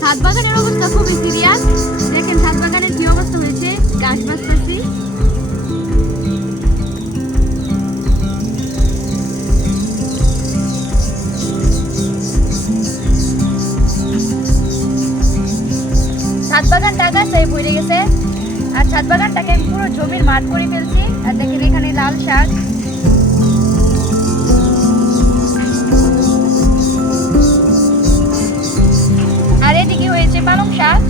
ছাদ বাগানের অবস্থা খুবই সিরিয়াস। দেখেন ছাদ বাগানের কি অবস্থা হয়েছে, গাছ বাঁচতেছি। ছাদ বাগানটা গাছে ভরে গেছে, আর ছাদ বাগানটাকে আমি পুরো জমির মাঠ করে ফেলছি। আর দেখেন এখানে লাল শাক, আর এদিকে হয়েছে পালং শাক।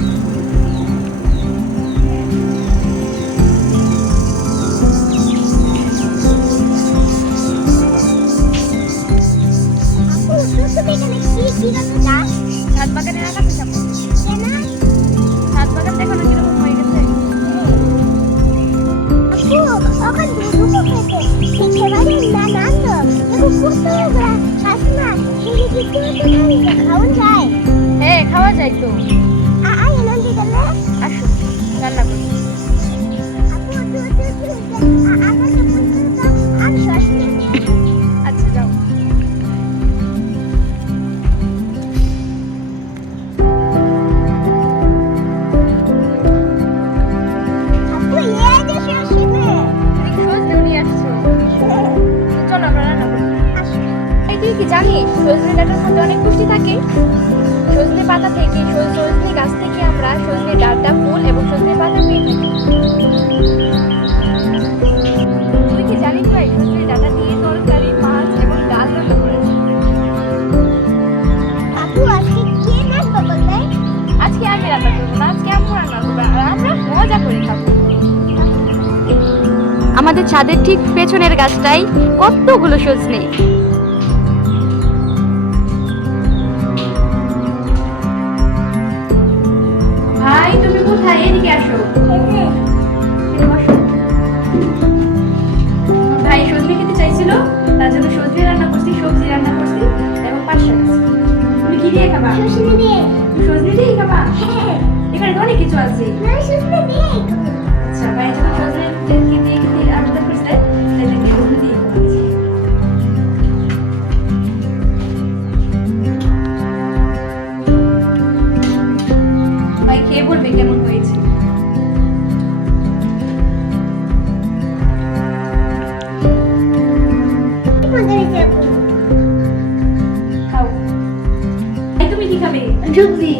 ছাদ বাগানের আকাশে ছাদ বাগান দেখানো কিরকম হয়ে গেছে। হ্যাঁ খাওয়া যায় তো, আসো রান্না করি। আচ্ছা যাও। তুই কি জানিস সজনে ডাঁটার মধ্যে অনেক পুষ্টি থাকে? সজনে পাতা থেকে, সজনে গাছ থেকে আমরা সজনে ডাঁটা, ফুল এবং সজনে পাতা পেয়ে থাকি। তুই কি জানিস ভাই সজনে ডাঁটা দিয়ে তরকারি, মাছ এবং ডাল রান্না করেছে? আজকে আমি রান্না করবো না, আজকে আম্মু রান্না করবো আর আমরা মজা করে খাবো। আমাদের ছাদের ঠিক পেছনের গাছটাই কতগুলো সজনে। ভাই তুমি কোথায়? এদিকে আসো। ভাই সজনে খেতে চাইছিল, তার জন্য সজনে রান্না করছি, সবজি রান্না করছি এবং পাঁচ শাক। তুমি কি দিয়ে খাবা? সজনে দিয়ে খাবা? এখানে তো অনেক কিছু আছে। আচ্ছা ভাই যখন সজনে দিয়ে আলাদা করছে তাহলে সজনে দিয়ে খাচ্ছি। ভাই খেয়ে বলবে কেমন হয়েছে। খাও। তুমি কি খাবে? সবজি।